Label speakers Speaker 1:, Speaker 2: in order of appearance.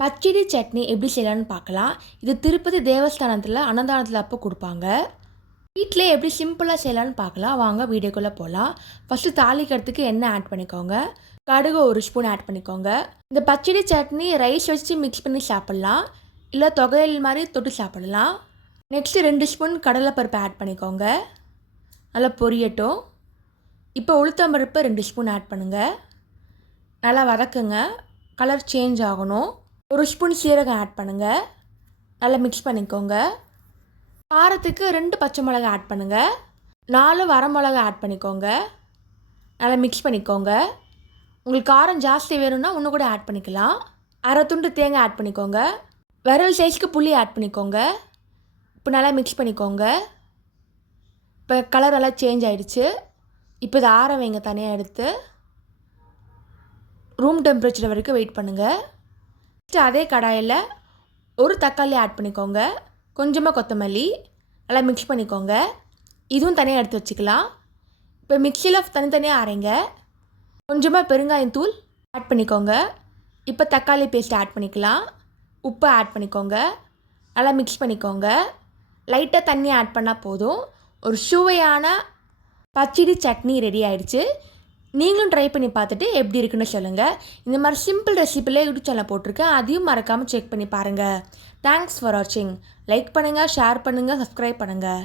Speaker 1: பச்சடி சட்னி எப்படி செய்யலான்னு பார்க்கலாம். இது திருப்பதி தேவஸ்தானத்தில் அன்னதானத்தில் அப்போ கொடுப்பாங்க. வீட்டிலே எப்படி சிம்பிளாக செய்யலான்னு பார்க்கலாம். வாங்க வீடியோக்குள்ளே போகலாம் ஃபஸ்ட்டு தாளிக்கிறதுக்கு எண்ணெய் ஆட் பண்ணிக்கோங்க. கடுகு ஒரு ஸ்பூன் ஆட் பண்ணிக்கோங்க. இந்த பச்சடி சட்னி ரைஸ் வச்சு மிக்ஸ் பண்ணி சாப்பிட்லாம். இல்லை தொகையல் மாதிரி தொட்டு சாப்பிடலாம். நெக்ஸ்ட்டு ரெண்டு ஸ்பூன் கடலைப்பருப்பு ஆட் பண்ணிக்கோங்க. நல்லா பொரியட்டும். இப்போ உளுத்தம்பருப்பு ரெண்டு ஸ்பூன் ஆட் பண்ணுங்கள் நல்லா வதக்குங்க. கலர் சேஞ்ச் ஆகணும். ஒரு ஸ்பூன் சீரகம் ஆட் பண்ணுங்கள் நல்லா மிக்ஸ் பண்ணிக்கோங்க. காரத்துக்கு ரெண்டு பச்சை மிளகா ஆட் பண்ணுங்கள் நாலு வரமிளகா ஆட் பண்ணிக்கோங்க. நல்லா மிக்ஸ் பண்ணிக்கோங்க. உங்களுக்கு காரம் ஜாஸ்தி வேணும்னா இன்னும் கூட ஆட் பண்ணிக்கலாம். அரை துண்டு தேங்காய் ஆட் பண்ணிக்கோங்க. விரல் சைஸ்க்கு புளி ஆட் பண்ணிக்கோங்க. இப்போ நல்லா மிக்ஸ் பண்ணிக்கோங்க. இப்போ கலர் எல்லாம் சேஞ்ச் ஆகிடுச்சு இப்போ இதை ஆற வைங்க தனியாக எடுத்து. ரூம் டெம்பரேச்சர் வரைக்கும் வெயிட் பண்ணுங்கள் நெக்ஸ்ட் அதே கடாயில் ஒரு தக்காளி ஆட் பண்ணிக்கோங்க. கொஞ்சமாக கொத்தமல்லி நல்லா மிக்ஸ் பண்ணிக்கோங்க. இதுவும் தனியாக எடுத்து வச்சுக்கலாம். இப்போ மிக்சியில் தனித்தனியாக அரைங்க. கொஞ்சமாக பெருங்காயத்தூள் ஆட் பண்ணிக்கோங்க. இப்போ தக்காளி பேஸ்ட் ஆட் பண்ணிக்கலாம். உப்பு ஆட் பண்ணிக்கோங்க. நல்லா மிக்ஸ் பண்ணிக்கோங்க. லைட்டாக தண்ணி ஆட் பண்ணால் போதும். ஒரு சுவையான பச்சடி சட்னி ரெடி ஆயிடுச்சு. நீங்களும் ட்ரை பண்ணி பார்த்துட்டு எப்படி இருக்குன்னு சொல்லுங்கள் இந்த மாதிரி சிம்பிள் ரெசிபிலே யூடியூப் சேனல் போட்டிருக்கேன் அதையும் மறக்காமல் செக் பண்ணி பாருங்கள் தேங்க்ஸ் ஃபார் வாட்சிங் லைக் பண்ணுங்கள் ஷேர் பண்ணுங்கள் சப்ஸ்கிரைப் பண்ணுங்கள்